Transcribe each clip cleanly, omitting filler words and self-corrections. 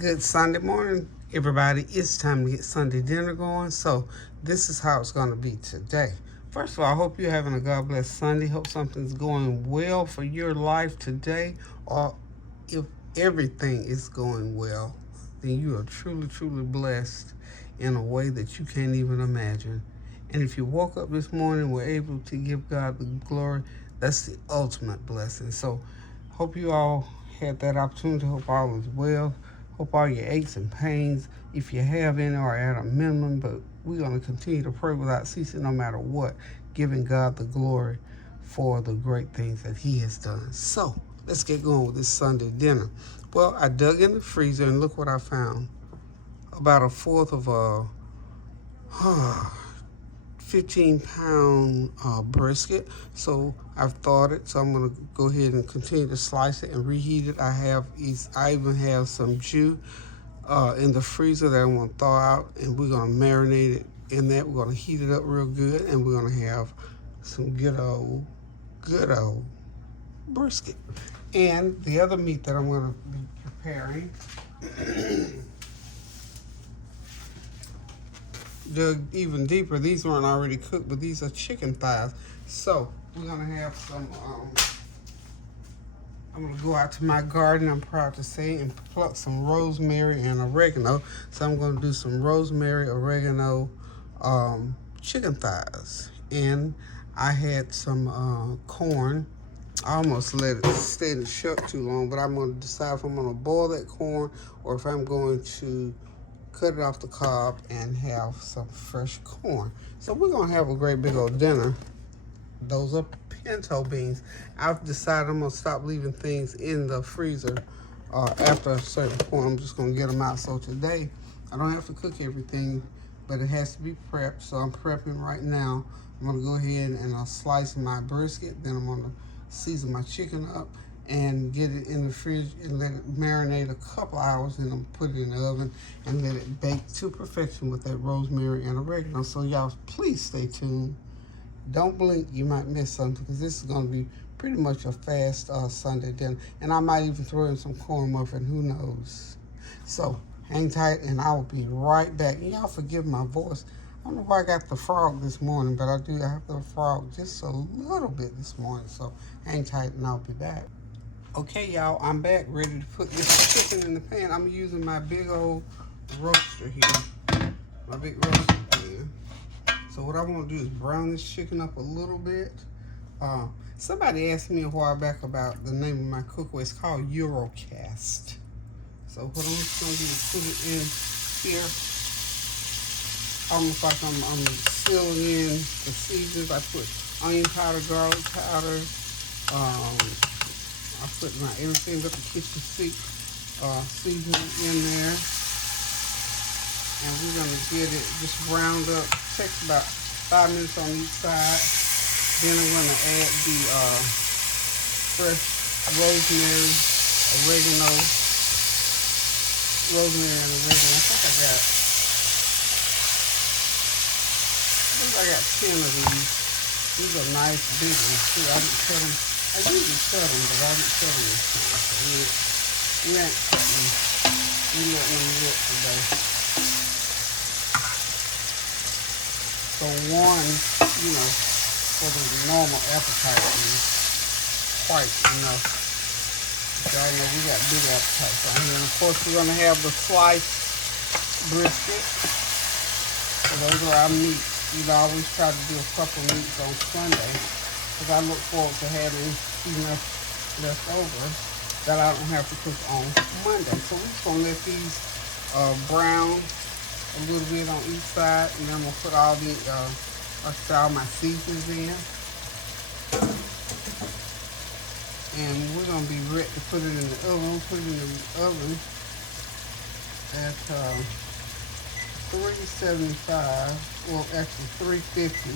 Good Sunday morning, everybody. It's time to get Sunday dinner going. So this is how it's going to be today. First of all, I hope you're having a God bless Sunday. Hope something's going well for your life today. Or if everything is going well, then you are truly, truly blessed in a way that you can't even imagine. And if you woke up this morning and were able to give God the glory, that's the ultimate blessing. So hope you all had that opportunity. Hope all is well. Hope all your aches and pains, if you have any, are at a minimum. But we're going to continue to pray without ceasing no matter what, giving God the glory for the great things that He has done. So let's get going with this Sunday dinner. Well, I dug in the freezer and look what I found. About a fourth of a 15-pound brisket. So I've thawed it. So I'm going to go ahead and continue to slice it and reheat it. I even have some jus in the freezer that I want to thaw out, and we're going to marinate it in that. We're going to heat it up real good, and we're going to have some good old brisket. And the other meat that I'm going to be preparing, dug even deeper. These weren't already cooked, but these are chicken thighs. So we're going to have some, I'm going to go out to my garden, I'm proud to say, and pluck some rosemary and oregano. So I'm going to do some rosemary, oregano, chicken thighs. And I had some corn. I almost let it stay in the shuck too long, but I'm going to decide if I'm going to boil that corn or if I'm going to cut it off the cob and have some fresh corn. So we're going to have a great big old dinner. Those are pinto beans. I've decided I'm going to stop leaving things in the freezer after a certain point. I'm just going to get them out. So today, I don't have to cook everything, but it has to be prepped. So I'm prepping right now. I'm going to go ahead and I'll slice my brisket. Then I'm going to season my chicken up and get it in the fridge and let it marinate a couple hours, and then put it in the oven and let it bake to perfection with that rosemary and oregano. So y'all, please stay tuned. Don't blink, you might miss something, because this is going to be pretty much a fast Sunday dinner. And I might even throw in some corn muffin, who knows. So hang tight and I will be right back. And y'all forgive my voice. I don't know why I got the frog this morning, but I have the frog just a little bit this morning. So hang tight and I'll be back. Okay, y'all, I'm back, ready to put this chicken in the pan. I'm using my big old roaster here, my big roaster pan. So what I want to do is brown this chicken up a little bit. Somebody asked me a while back about the name of my cookware. It's called Eurocast. So what I'm just going to do is put it in here, almost like I'm sealing in the seasons. I put onion powder, garlic powder, I put my everything but the kitchen sink seasoning in there. And we're going to get it just browned up. It takes about 5 minutes on each side. Then I'm going to add the fresh rosemary, oregano. I think I got 10 of these. These are nice big ones too. I didn't cut them. I usually cut them, but I didn't cut them this time. So we ain't cutting them. We're letting them rip today. So one, for the normal appetite is quite enough. Y'all know we got big appetites on here. And of course we're going to have the sliced brisket. So those are our meats. I always try to do a couple meats on Sunday, because I look forward to having enough left over that I don't have to cook on Monday. So we're just going to let these brown a little bit on each side, and then I'm going to put all all my seasonings in. And we're going to be ready to put it in the oven. We'll put it in the oven at 375, well actually 350,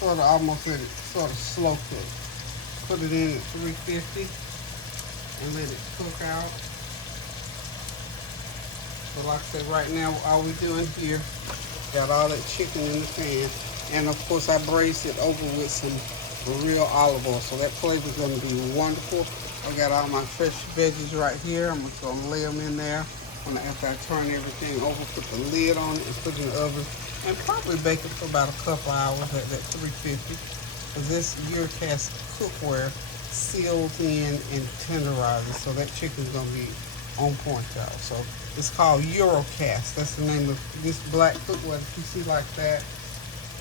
sort of almost at it, sort of slow cook. Put it in at 350 and let it cook out. So like I said, right now all we're doing here, got all that chicken in the pan, and of course I braised it over with some real olive oil, so that flavor is going to be wonderful. I got all my fresh veggies right here. I'm just gonna lay them in there. After I turn everything over, put the lid on it and put it in the oven and probably bake it for about a couple hours at that 350. Because this Eurocast cookware seals in and tenderizes, so that chicken's gonna be on point, y'all. So it's called Eurocast. That's the name of this black cookware that you see like that.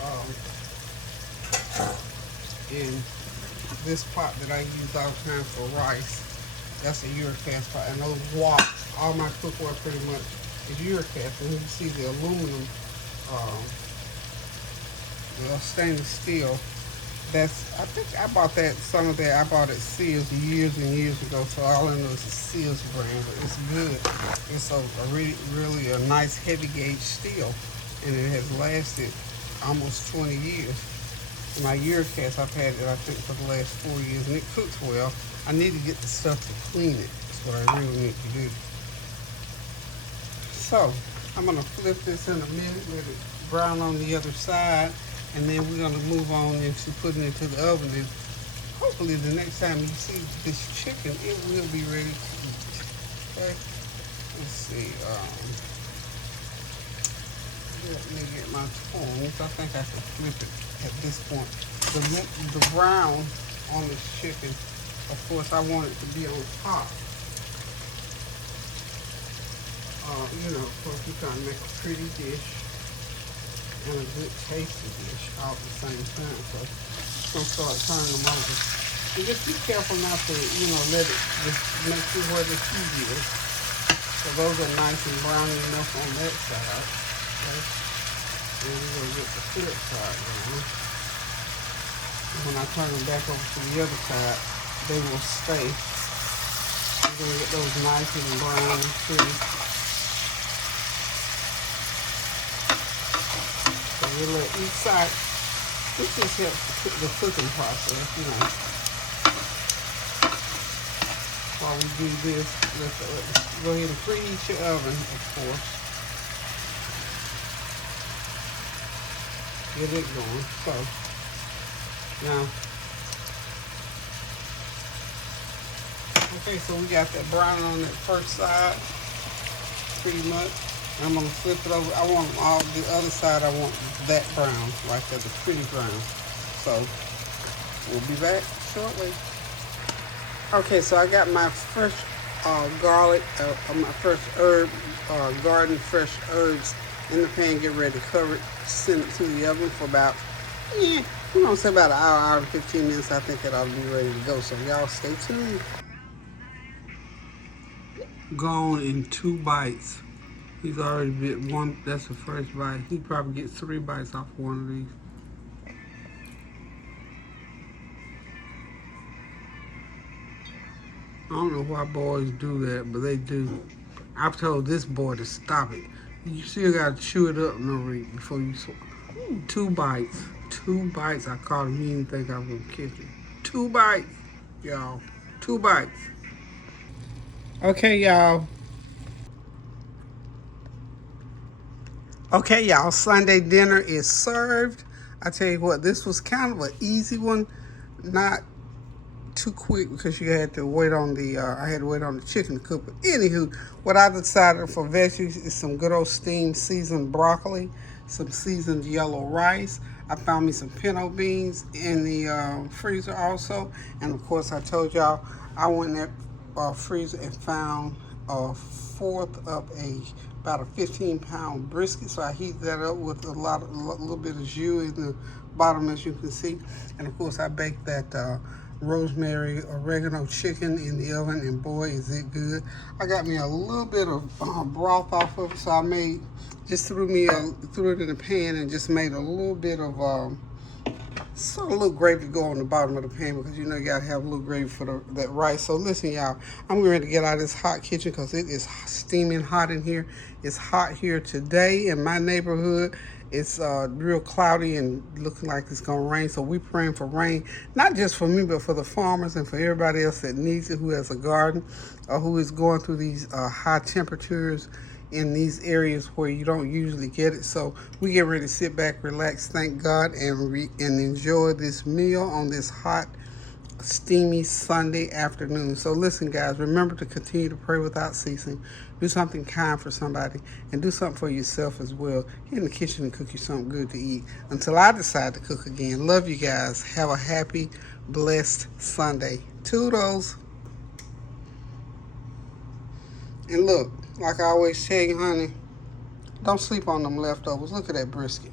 Um, and this pot that I use all the time for rice, that's a Eurocast pot. And those woks, all my cookware pretty much is Eurocast. And you see the aluminum, the stainless steel. I think I bought some of that, I bought it Sears years and years ago, so all I know is the Sears brand, but it's good. It's a really a nice heavy gauge steel, and it has lasted almost 20 years. My Eurocast, I've had it, I think, for the last 4 years, and it cooks well. I need to get the stuff to clean it. That's what I really need to do. So, I'm gonna flip this in a minute, let it brown on the other side, and then we're gonna move on into putting it into the oven. And hopefully the next time you see this chicken, it will be ready to eat. Okay, let's see. Let me get my tongs. I think I can flip it at this point. The brown on this chicken, of course, I want it to be on top. Of course, you're trying to make a pretty dish and a good tasty dish all at the same time. So I'm gonna start turning them over. And just be careful not to, let it just make sure where the heat is. So those are nice and browny enough on that side. Okay. And we're gonna get the flip side going. And when I turn them back over to the other side, they will stay. We're gonna get those nice and brown and pretty. We'll let each side, this just helps the cooking process, While we do this, let's go ahead and preheat your oven, of course. Get it going. So, now, okay, so we got that brown on that first side, pretty much. I'm gonna flip it over. I want all the other side. I want that brown, right there, the pretty brown. So we'll be back shortly. Okay, so I got my fresh garlic, my fresh garden fresh herbs in the pan. Get ready to cover it. Send it to the oven for about, say about an hour and 15 minutes. I think it ought to be ready to go. So y'all stay tuned. Gone in 2 bites. He's already bit one. That's the first bite. He probably gets 3 bites off one of these. I don't know why boys do that, but they do. I've told this boy to stop it. You still gotta chew it up, Marie, before you swallow. 2 bites. 2 bites. I caught him. He didn't think I was gonna kick him. 2 bites, y'all. 2 bites. Okay, y'all. Okay, y'all, Sunday dinner is served. I tell you what, this was kind of an easy one, not too quick because you had to wait on I had to wait on the chicken to cook. But anywho, what I decided for veggies is some good old steamed seasoned broccoli, some seasoned yellow rice. I found me some pinto beans in the freezer also. And of course, I told y'all I went in that freezer and found a fourth of about a 15-pound brisket. So I heat that up with a little bit of jus in the bottom, as you can see. And of course, I baked that rosemary oregano chicken in the oven, and boy, is it good. I got me a little bit of broth off of it, so I threw it in the pan and just made a little bit of a little gravy to go on the bottom of the pan, because you gotta have a little gravy for that rice. So listen, y'all, I'm ready to get out of this hot kitchen because it is steaming hot in here. It's hot here today in my neighborhood. It's real cloudy and looking like it's gonna rain. So we're praying for rain, not just for me, but for the farmers and for everybody else that needs it, who has a garden or who is going through these high temperatures in these areas where you don't usually get it. So we get ready to sit back, relax, thank God, and enjoy this meal on this hot steamy Sunday afternoon. So listen, guys, remember to continue to pray without ceasing. Do something kind for somebody and do something for yourself as well. Get in the kitchen and cook you something good to eat. Until I decide to cook again. Love you guys. Have a happy, blessed Sunday. Toodles. And look, like I always tell you, honey, don't sleep on them leftovers. Look at that brisket.